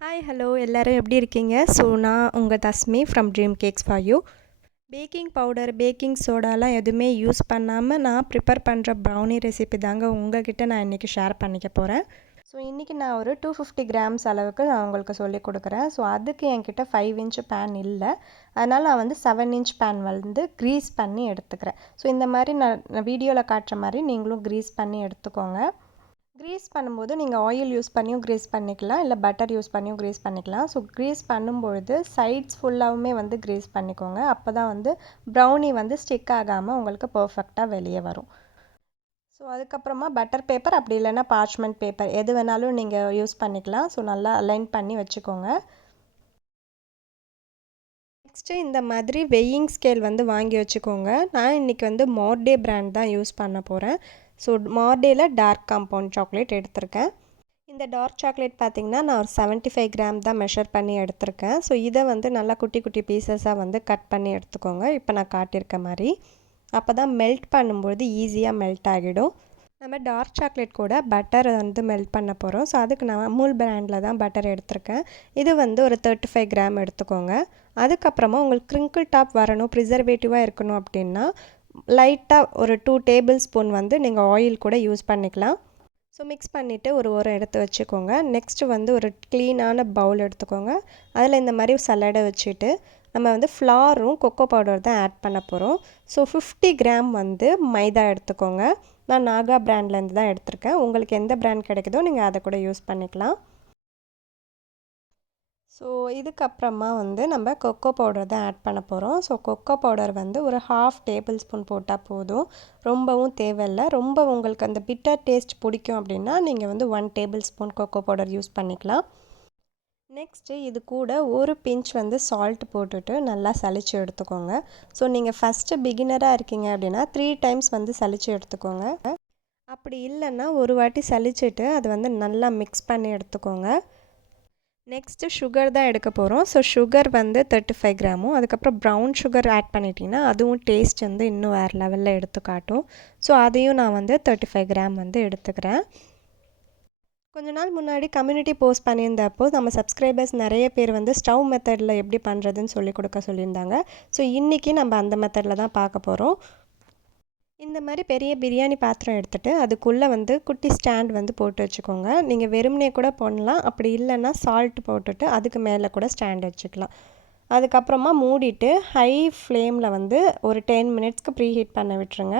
Hi hello எல்லோரும் எப்படி இருக்கீங்க? ஸோ நான் உங்கள் Tasmi from dream cakes for you baking powder baking சோடாலாம் எதுவுமே யூஸ் பண்ணாமல் நான் ப்ரிப்பேர் பண்ணுற ப்ரௌனி ரெசிபி தாங்க உங்ககிட்ட நான் இன்றைக்கி ஷேர் பண்ணிக்க போகிறேன் ஸோ இன்றைக்கி நான் ஒரு டூ ஃபிஃப்டி கிராம்ஸ் அளவுக்கு நான் உங்களுக்கு சொல்லிக் கொடுக்குறேன். ஸோ அதுக்கு என்கிட்ட ஃபைவ் இன்ச் பேன் இல்லை. அதனால் நான் வந்து செவன் இன்ச் பேன் வந்து க்ரீஸ் பண்ணி எடுத்துக்கிறேன். ஸோ இந்த மாதிரி நான் வீடியோவில் காட்டுற மாதிரி நீங்களும் க்ரீஸ் பண்ணி எடுத்துக்கோங்க. க்ரீஸ் பண்ணும்போது நீங்கள் ஆயில் யூஸ் பண்ணியும் க்ரீஸ் பண்ணிக்கலாம் இல்லை பட்டர் யூஸ் பண்ணியும் க்ரீஸ் பண்ணிக்கலாம். ஸோ க்ரீஸ் பண்ணும்பொழுது சைட்ஸ் ஃபுல்லாகவுமே வந்து க்ரீஸ் பண்ணிக்கோங்க. அப்போ தான் வந்து ப்ரௌனி வந்து ஸ்டிக் ஆகாமல் உங்களுக்கு பர்ஃபெக்டாக வெளியே வரும். ஸோ அதுக்கப்புறமா பட்டர் பேப்பர் அப்படி இல்லைன்னா பார்ச்மெண்ட் பேப்பர் எது வேணாலும் நீங்கள் யூஸ் பண்ணிக்கலாம். ஸோ நல்லா அலைன் பண்ணி வச்சுக்கோங்க. நெக்ஸ்ட்டு இந்த மாதிரி வெயிங் ஸ்கேல் வந்து வாங்கி வச்சுக்கோங்க. நான் இன்றைக்கி வந்து மோர்டே பிராண்ட் தான் யூஸ் பண்ண போகிறேன் ஸோ மார்டேயில் டார்க் காம்பவுண்ட் சாக்லேட் எடுத்திருக்கேன். இந்த டார்க் சாக்லேட் பார்த்திங்கன்னா நான் ஒரு செவன்ட்டி ஃபைவ் கிராம் தான் மெஷர் பண்ணி எடுத்திருக்கேன். ஸோ இதை வந்து நல்லா குட்டி குட்டி பீசஸாக வந்து கட் பண்ணி எடுத்துக்கோங்க. இப்போ நான் காட்டியிருக்க மாதிரி. அப்போ தான் மெல்ட் பண்ணும்பொழுது ஈஸியாக மெல்ட் ஆகிடும். நம்ம டார்க் சாக்லேட் கூட பட்டர் வந்து மெல்ட் பண்ண போகிறோம் ஸோ அதுக்கு நான் அமூல் பிராண்டில் தான் பட்டர் எடுத்திருக்கேன். இது வந்து ஒரு தேர்ட்டி ஃபைவ் கிராம் எடுத்துக்கோங்க. அதுக்கப்புறமா உங்களுக்கு க்ரிங்கிள் டாப் வரணும் ப்ரிசர்வேட்டிவாக இருக்கணும் அப்படின்னா லைட்டாக ஒரு டூ டேபிள் ஸ்பூன் வந்து நீங்கள் ஆயில் கூட யூஸ் பண்ணிக்கலாம். ஸோ மிக்ஸ் பண்ணிவிட்டு ஒரு உரம் எடுத்து வச்சுக்கோங்க. நெக்ஸ்ட்டு வந்து ஒரு க்ளீனான பவுல் எடுத்துக்கோங்க. அதில் இந்த மாதிரி சலடை வச்சுட்டு நம்ம வந்து ஃப்ளாரும் கொக்கோ பவுடர் தான் ஆட் பண்ண போகிறோம் ஸோ ஃபிஃப்டி கிராம் வந்து மைதா எடுத்துக்கோங்க. நான் நாகா பிராண்ட்லேருந்து தான் எடுத்திருக்கேன். உங்களுக்கு எந்த பிராண்ட் கிடைக்குதோ நீங்கள் அதை கூட யூஸ் பண்ணிக்கலாம். ஸோ இதுக்கப்புறமா வந்து நம்ம கொக்கோ பவுடர் தான் ஆட் பண்ண போகிறோம் ஸோ கொக்கோ பவுடர் வந்து ஒரு ஹாஃப் டேபிள் ஸ்பூன் போட்டால் போதும். ரொம்பவும் தேவையில்லை. ரொம்ப உங்களுக்கு அந்த பிட்டர் டேஸ்ட் பிடிக்கும் அப்படின்னா நீங்கள் வந்து one tablespoon cocoa powder use பண்ணிக்கலாம். நெக்ஸ்ட்டு இது கூட ஒரு பிஞ்ச் வந்து சால்ட் போட்டுட்டு நல்லா சளிச்சு எடுத்துக்கோங்க. ஸோ நீங்கள் ஃபஸ்ட்டு பிகினராக இருக்கீங்க அப்படின்னா த்ரீ டைம்ஸ் வந்து சளிச்சு எடுத்துக்கோங்க. அப்படி இல்லைன்னா ஒரு வாட்டி சளிச்சுட்டு அது வந்து நல்லா மிக்ஸ் பண்ணி எடுத்துக்கோங்க. நெக்ஸ்ட்டு சுகர் தான் எடுக்க போகிறோம் ஸோ சுகர் வந்து தேர்ட்டி ஃபைவ் கிராமும் அதுக்கப்புறம் ப்ரௌன் சுகர் ஆட் பண்ணிட்டிங்கன்னா அதுவும் டேஸ்ட் வந்து இன்னும் வேறு லெவலில் எடுத்து காட்டும். ஸோ அதையும் நான் வந்து தேர்ட்டி ஃபைவ் கிராம் வந்து எடுத்துக்கிறேன். கொஞ்ச நாள் முன்னாடி கம்யூனிட்டி போஸ்ட் பண்ணியிருந்தப்போ நம்ம சப்ஸ்கிரைபர்ஸ் நிறைய பேர் வந்து ஸ்டவ் மெத்தடில் எப்படி பண்ணுறதுன்னு சொல்லி கொடுக்க சொல்லியிருந்தாங்க. ஸோ இன்றைக்கி நம்ம அந்த மெத்தடில் தான் பார்க்க போகிறோம் இந்த மாதிரி பெரிய பிரியாணி பாத்திரம் எடுத்துகிட்டு அதுக்குள்ளே வந்து குட்டி ஸ்டாண்ட் வந்து போட்டு வச்சுக்கோங்க. நீங்கள் வெறுமனே கூட போடலாம் அப்படி இல்லைன்னா சால்ட் போட்டுட்டு அதுக்கு மேலே கூட ஸ்டாண்ட் வச்சுக்கலாம். அதுக்கப்புறமா மூடிட்டு ஹை ஃப்ளேமில் வந்து ஒரு டென் மினிட்ஸ்க்கு ப்ரீ ஹீட் பண்ண விட்டுருங்க.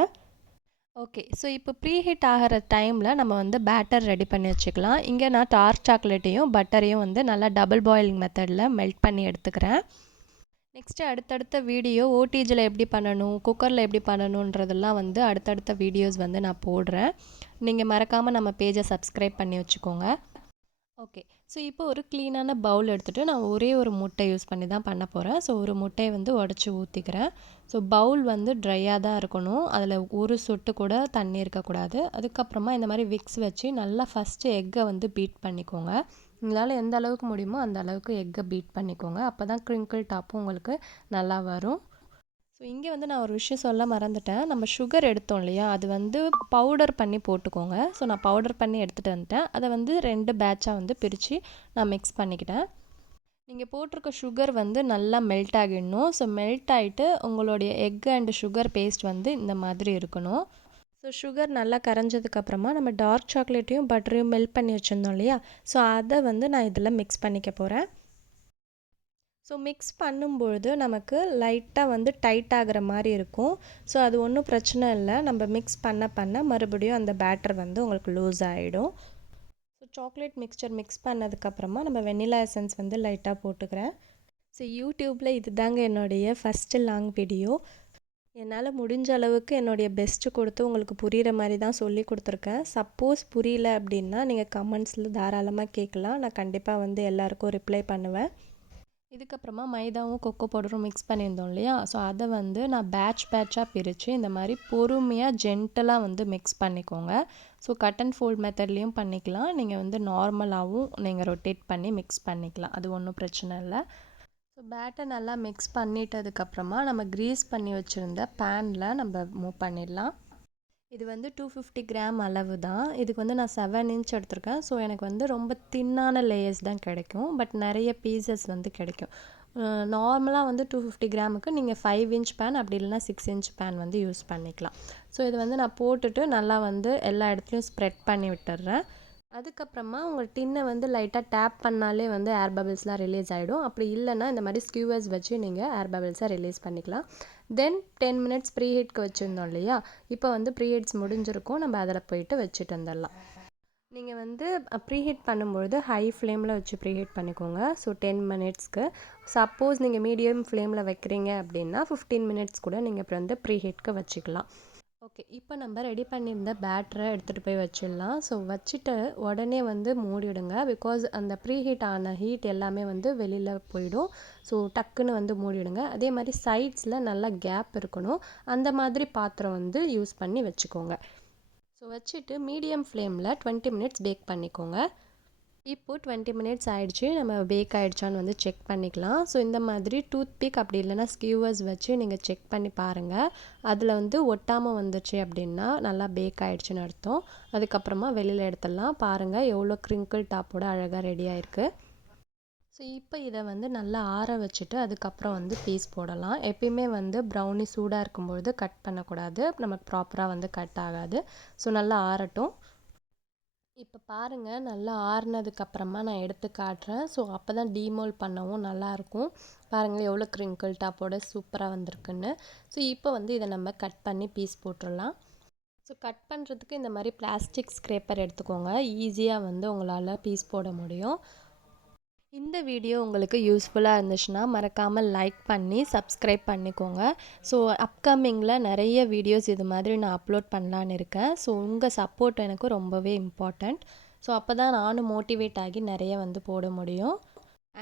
ஓகே ஸோ இப்போ ப்ரீ ஹீட் ஆகிற டைமில் நம்ம வந்து பேட்டர் ரெடி பண்ணி வச்சுக்கலாம். இங்கே நான் டார்க் சாக்லேட்டையும் பட்டரையும் வந்து நல்லா டபுள் பாயிலிங் மெத்தடில் மெல்ட் பண்ணி எடுத்துக்கிறேன். நெக்ஸ்ட்டு அடுத்தடுத்த வீடியோ ஓடிஜியில் எப்படி பண்ணணும் குக்கரில் எப்படி பண்ணணுன்றதெல்லாம் வந்து அடுத்தடுத்த வீடியோஸ் வந்து நான் போடுறேன். நீங்கள் மறக்காமல் நம்ம பேஜை சப்ஸ்கிரைப் பண்ணி வச்சுக்கோங்க. ஓகே ஸோ இப்போ ஒரு க்ளீனான பவுல் எடுத்துகிட்டு நான் ஒரே ஒரு முட்டை யூஸ் பண்ணி தான் பண்ண போகிறேன் ஸோ ஒரு முட்டையை வந்து உடச்சி ஊற்றிக்கிறேன் ஸோ பவுல் வந்து ட்ரையாக தான் இருக்கணும். அதில் ஒரு சொட்டு கூட தண்ணி இருக்கக்கூடாது. அதுக்கப்புறமா இந்த மாதிரி விக்ஸ் வச்சு நல்லா ஃபஸ்ட்டு எக்கை வந்து பீட் பண்ணிக்கோங்க. உங்களால் எந்த அளவுக்கு முடியுமோ அந்த அளவுக்கு எக்கை பீட் பண்ணிக்கோங்க. அப்போ தான் க்ரிங்கிள் டாப்பும் உங்களுக்கு நல்லா வரும். ஸோ இங்கே வந்து நான் ஒரு விஷயம் சொல்ல மறந்துட்டேன். நம்ம சுகர் எடுத்தோம் இல்லையா? அது வந்து பவுடர் பண்ணி போட்டுக்கோங்க. ஸோ நான் பவுடர் பண்ணி எடுத்துகிட்டு வந்துட்டேன். அதை வந்து ரெண்டு பேட்சாக வந்து பிரித்து நான் மிக்ஸ் பண்ணிக்கிட்டேன். நீங்கள் போட்டிருக்க சுகர் வந்து நல்லா மெல்ட் ஆகிடணும். ஸோ மெல்ட் ஆகிட்டு உங்களுடைய எக் அண்ட் சுகர் பேஸ்ட் வந்து இந்த மாதிரி இருக்கணும். ஸோ சுகர் நல்லா கரைஞ்சதுக்கப்புறமா நம்ம டார்க் சாக்லேட்டையும் பட்டரையும் மெல்ட் பண்ணி வச்சுருந்தோம் இல்லையா? ஸோ அதை வந்து நான் இதில் மிக்ஸ் பண்ணிக்க போகிறேன் ஸோ மிக்ஸ் பண்ணும்பொழுது நமக்கு லைட்டாக வந்து டைட் ஆகிற மாதிரி இருக்கும். ஸோ அது ஒன்றும் பிரச்சனை இல்லை. நம்ம மிக்ஸ் பண்ண பண்ண மறுபடியும் அந்த பேட்டர் வந்து உங்களுக்கு லூஸ் ஆகிடும் ஸோ சாக்லேட் மிக்சர் மிக்ஸ் பண்ணதுக்கப்புறமா நம்ம வெனிலா எசன்ஸ் வந்து லைட்டாக போட்டுக்கிறேன். ஸோ யூடியூப்பில் இது தாங்க என்னுடைய ஃபஸ்ட்டு லாங் வீடியோ என்னால் முடிஞ்ச அளவுக்கு என்னுடைய பெஸ்ட்டு கொடுத்து உங்களுக்கு புரிகிற மாதிரி தான் சொல்லி கொடுத்துருக்கேன். சப்போஸ் புரியல அப்படின்னா நீங்கள் கமெண்ட்ஸில் தாராளமாக கேட்கலாம். நான் கண்டிப்பாக வந்து எல்லாருக்கும் ரிப்ளை பண்ணுவேன். இதுக்கப்புறமா மைதாவும் கொக்கோ பவுடரும் மிக்ஸ் பண்ணியிருந்தோம் இல்லையா? ஸோ அதை வந்து நான் பேட்ச் பேட்சாக பிரித்து இந்த மாதிரி பொறுமையாக ஜென்டலாக வந்து மிக்ஸ் பண்ணிக்கோங்க. ஸோ கட் அண்ட் ஃபோல்ட் மெத்தட்லேயும் பண்ணிக்கலாம். நீங்கள் வந்து நார்மலாகவும் நீங்கள் ரொட்டேட் பண்ணி மிக்ஸ் பண்ணிக்கலாம். அது ஒன்றும் பிரச்சனை இல்லை. பேட்டை நல்லா மிக்ஸ் பண்ணிட்டதுக்கப்புறமா நம்ம க்ரீஸ் பண்ணி வச்சுருந்த பேனில் நம்ம மூவ் பண்ணிடலாம். இது வந்து டூ ஃபிஃப்டி கிராம் அளவு தான் இதுக்கு வந்து நான் செவன் இன்ச் எடுத்திருக்கேன். ஸோ எனக்கு வந்து ரொம்ப தின்னான லேயர்ஸ் தான் கிடைக்கும். பட் நிறைய பீசஸ் வந்து கிடைக்கும். நார்மலாக வந்து டூ ஃபிஃப்டி கிராமுக்கு நீங்கள் ஃபைவ் இன்ச் பேன் அப்படி இல்லைனா சிக்ஸ் இன்ச் பேன் வந்து யூஸ் பண்ணிக்கலாம். ஸோ இது வந்து நான் போட்டுட்டு நல்லா வந்து எல்லா இடத்துலையும் ஸ்ப்ரெட் பண்ணி விட்டுறேன். அதுக்கப்புறமா உங்கள் டின்னை வந்து லைட்டாக டேப் பண்ணாலே வந்து ஏர் பபிள்ஸ்லாம் ரிலீஸ் ஆகிடும் அப்படி இல்லைன்னா இந்த மாதிரி ஸ்கியூவர்ஸ் வச்சு நீங்கள் ஏர் பபிள்ஸை ரிலீஸ் பண்ணிக்கலாம். தென் டென் மினிட்ஸ் ப்ரீ ஹீட்க்கு வச்சுருந்தோம் இல்லையா? இப்போ வந்து ப்ரீ ஹீட்ஸ் முடிஞ்சிருக்கும். நம்ம அதில் போயிட்டு வச்சுட்டு வந்துடலாம். நீங்கள் வந்து ப்ரீ ஹீட் பண்ணும்பொழுது ஹை ஃப்ளேமில் வச்சு ப்ரீ ஹீட் பண்ணிக்கோங்க ஸோ டென் மினிட்ஸ்க்கு சப்போஸ் நீங்கள் மீடியம் ஃப்ளேமில் வைக்கிறீங்க அப்படின்னா ஃபிஃப்டீன் மினிட்ஸ் கூட நீங்கள் இப்போ வந்து ப்ரீ ஹீட்க்கு வச்சுக்கலாம். ஓகே இப்போ நம்ம ரெடி பண்ணியிருந்த பேட்டரை எடுத்துகிட்டு போய் வச்சிடலாம். ஸோ வச்சுட்டு உடனே வந்து மூடிவிடுங்க. பிகாஸ் அந்த ப்ரீ ஹீட் ஆன ஹீட் எல்லாமே வந்து வெளியில் போயிடும். ஸோ டக்குன்னு வந்து மூடிவிடுங்க. அதே மாதிரி சைட்ஸில் நல்லா கேப் இருக்கணும். அந்த மாதிரி பாத்திரம் வந்து யூஸ் பண்ணி வச்சுக்கோங்க. ஸோ வச்சுட்டு மீடியம் ஃப்ளேமில் டுவெண்ட்டி மினிட்ஸ் பேக் பண்ணிக்கோங்க. இப்போது டுவெண்ட்டி மினிட்ஸ் ஆகிடுச்சு நம்ம பேக் ஆகிடுச்சான்னு வந்து செக் பண்ணிக்கலாம். ஸோ இந்த மாதிரி டூத் பிக் அப்படி இல்லைனா ஸ்கியூவர்ஸ் வச்சு நீங்கள் செக் பண்ணி பாருங்கள் அதில் வந்து ஒட்டாமல் வந்துச்சு அப்படின்னா நல்லா பேக் ஆகிடுச்சின்னு அர்த்தம். அதுக்கப்புறமா வெளியில் எடுத்துடலாம். பாருங்கள் எவ்வளோ க்ரிங்கிள் டாப்போட அழகாக ரெடி ஆயிருக்கு. ஸோ இப்போ இதை வந்து நல்லா ஆற வச்சுட்டு அதுக்கப்புறம் வந்து பீஸ் போடலாம். எப்பயுமே வந்து ப்ரௌனி சூடாக இருக்கும்பொழுது கட் பண்ணக்கூடாது. நமக்கு ப்ராப்பராக வந்து கட் ஆகாது. ஸோ நல்லா ஆறட்டும். இப்போ பாருங்கள் நல்லா ஆறுனதுக்கப்புறமா நான் எடுத்து காட்டுறேன். ஸோ அப்போ தான் டீமோல் பண்ணவும் நல்லாயிருக்கும் பாருங்கள் எவ்வளோ க்ரிங்கிள் டாப்போட சூப்பராக வந்திருக்குன்னு. ஸோ இப்போ வந்து இதை நம்ம கட் பண்ணி பீஸ் போட்டுடலாம். ஸோ கட் பண்ணுறதுக்கு இந்த மாதிரி பிளாஸ்டிக் ஸ்க்ரேப்பர் எடுத்துக்கோங்க. ஈஸியாக வந்து உங்களால் பீஸ் போட முடியும். இந்த வீடியோ உங்களுக்கு யூஸ்ஃபுல்லாக இருந்துச்சுன்னா மறக்காமல் லைக் பண்ணி சப்ஸ்கிரைப் பண்ணிக்கோங்க. ஸோ அப்கமிங்கில் நிறைய வீடியோஸ் இது மாதிரி நான் அப்லோட் பண்ணலான்னு இருக்கேன். ஸோ உங்கள் சப்போர்ட் எனக்கு ரொம்பவே இம்பார்ட்டண்ட் ஸோ அப்போ தான் நானும் மோட்டிவேட் ஆகி நிறைய வந்து போட முடியும்.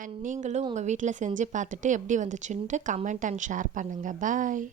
அண்ட் நீங்களும் உங்கள் வீட்டில் செஞ்சு பார்த்துட்டு எப்படி வந்துச்சுன்ட்டு கமெண்ட் அண்ட் ஷேர் பண்ணுங்கள் பாய்